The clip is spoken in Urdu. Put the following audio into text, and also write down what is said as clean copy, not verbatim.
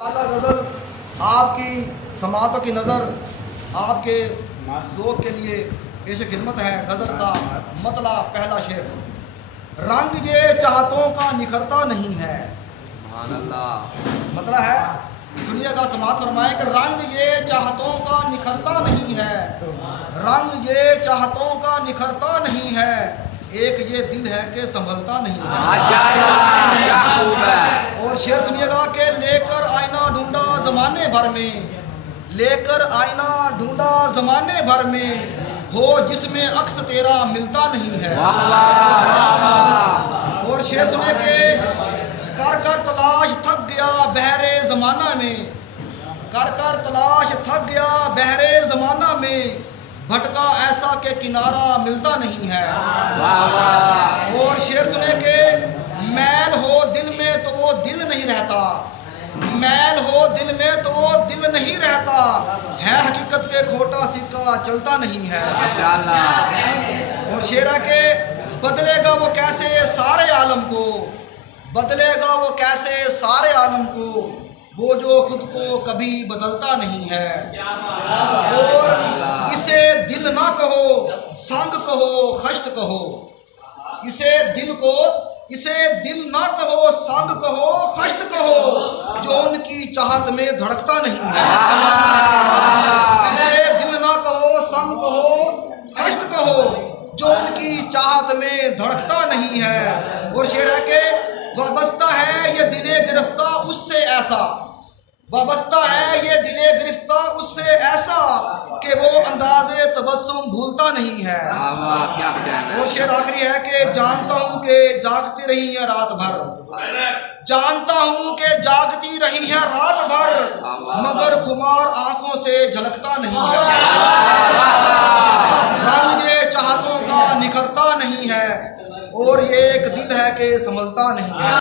اعلیٰ غزل آپ کی سماعتوں کی نظر آپ کے ذوق کے لیے پیش خدمت ہے۔ غزل کا مطلع پہلا شعر، رنگ یہ چاہتوں کا نکھرتا نہیں ہے۔ سبحان اللہ۔ مطلب ہے، سنیے گا، سماعت فرمائیں کہ رنگ یہ چاہتوں کا نکھرتا نہیں ہے، رنگ یہ چاہتوں کا نکھرتا نہیں ہے، ایک یہ دل ہے کہ سنبھلتا نہیں ہے۔ اور شعر سنیے گا کہ لے کر آئینہ ڈھونڈا زمانے بھر میں، لے کر آئینہ ڈھونڈا زمانے بھر میں، ہو جس میں عکس تیرا ملتا نہیں ہے۔ اور شعر سنیے کہ کر کر تلاش تھک گیا بحر زمانہ میں، کر کر تلاش تھک گیا بحر زمانہ میں، بھٹکا ایسا کہ کنارہ ملتا نہیں ہے۔ اور شعر سنے کہ میل ہو دل میں تو وہ دل نہیں رہتا، میل ہو دل میں تو وہ دل نہیں رہتا، ہے حقیقت کے کھوٹا سکہ چلتا نہیں ہے۔ اور شعر ہے کہ بدلے گا وہ کیسے سارے عالم کو، بدلے گا وہ کیسے سارے عالم کو، وہ جو خود کو کبھی بدلتا نہیں ہے۔ اور اسے دل نہ کہو سنگ کہو خشت کہو، اسے دل کو، اسے دل نہ کہو سنگ کہو خشت کہو، جو ان کی چاہت میں دھڑکتا نہیں ہے۔ اسے دل نہ کہو سنگ کہو خشت کہو، جو ان کی چاہت میں دھڑکتا نہیں ہے۔ اور شعر ہے کہ وابستہ ہے یہ دل گرفتہ اس سے ایسا، وابستہ ہے یہ دل گرفتہ اس سے ایسا، کہ وہ انداز تبسم بھولتا نہیں ہے۔ اور شعر آخری ہے کہ جانتا ہوں کہ جاگتی رہی ہیں رات بھر، جانتا ہوں کہ جاگتی رہی ہیں رات بھر، مگر خمار آنکھوں سے جھلکتا نہیں ہے۔ رنگ یہ چاہتوں کا نکھرتا نہیں ہے، اور یہ ایک دل ہے کہ سنبھلتا نہیں ہے۔